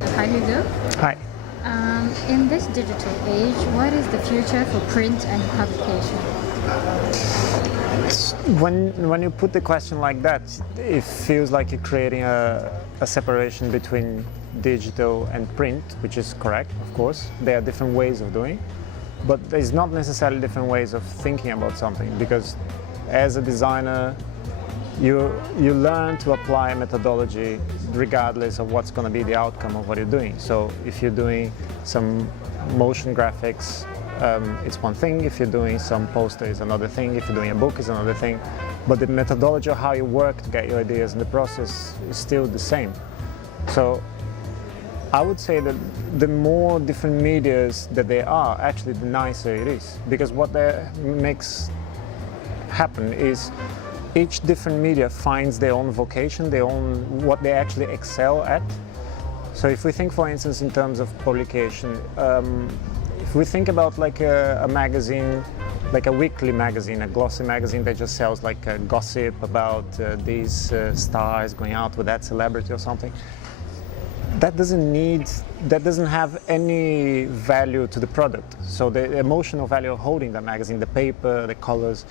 Hi, Hugo. Hi. In this digital age, what is the future for print and publication? When you put the question like that, it feels like you're creating a separation between digital and print, which is correct, of course. There are different ways of doing, but there's not necessarily different ways of thinking about something, because as a designer, you learn to apply methodology regardless of what's going to be the outcome of what you're doing. So if you're doing some motion graphics, it's one thing. If you're doing some poster, it's another thing. If you're doing a book, it's another thing. But the methodology of how you work to get your ideas in the process is still the same. So I would say that the more different medias that there are, actually the nicer it is. Because what that makes happen is each different media finds their own vocation, their own, what they actually excel at. So if we think, for instance, in terms of publication, if we think about like a magazine, like a weekly magazine, a glossy magazine that just sells like a gossip about these stars going out with that celebrity or something, that doesn't have any value to the product. So the emotional value of holding the magazine, the paper, the colors,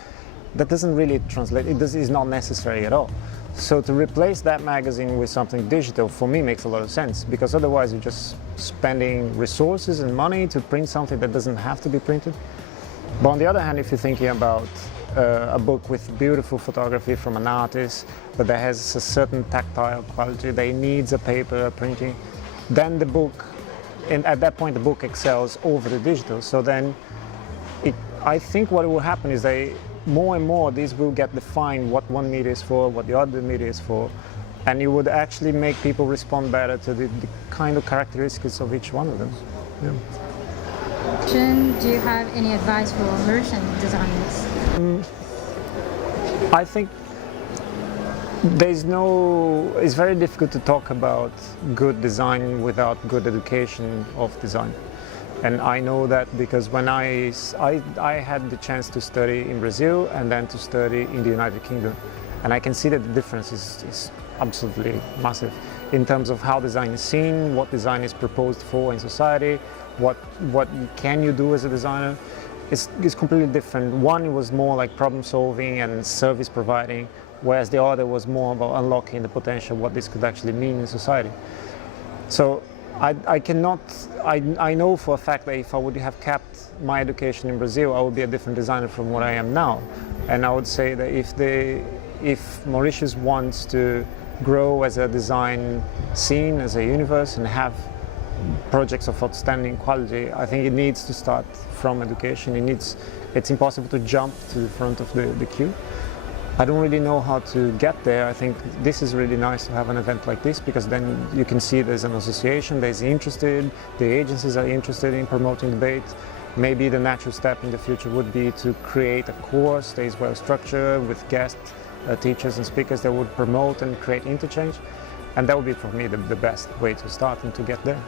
that doesn't really translate, is not necessary at all. So to replace that magazine with something digital, for me, makes a lot of sense, because otherwise you're just spending resources and money to print something that doesn't have to be printed. But on the other hand, if you're thinking about a book with beautiful photography from an artist, but that has a certain tactile quality, that needs a paper, a printing, then the book, and at that point the book excels over the digital. So then I think what will happen is more and more these will get defined, what one media is for, what the other media is for, and it would actually make people respond better to the kind of characteristics of each one of them. Yeah. Do you have any advice for immersion designers? I think it's very difficult to talk about good design without good education of design. And I know that because when I had the chance to study in Brazil and then to study in the United Kingdom, and I can see that the difference is absolutely massive in terms of how design is seen, what design is proposed for in society, what can you do as a designer. It's completely different. One was more like problem solving and service providing, whereas the other was more about unlocking the potential of what this could actually mean in society. So I know for a fact that if I would have kept my education in Brazil, I would be a different designer from what I am now. And I would say that if Mauritius wants to grow as a design scene, as a universe, and have projects of outstanding quality, I think it needs to start from education. It's impossible to jump to the front of the queue. I don't really know how to get there. I think this is really nice to have an event like this, because then you can see there's an association that is interested, the agencies are interested in promoting debate. Maybe the natural step in the future would be to create a course that is well structured with guest teachers and speakers that would promote and create interchange. And that would be for me the best way to start and to get there.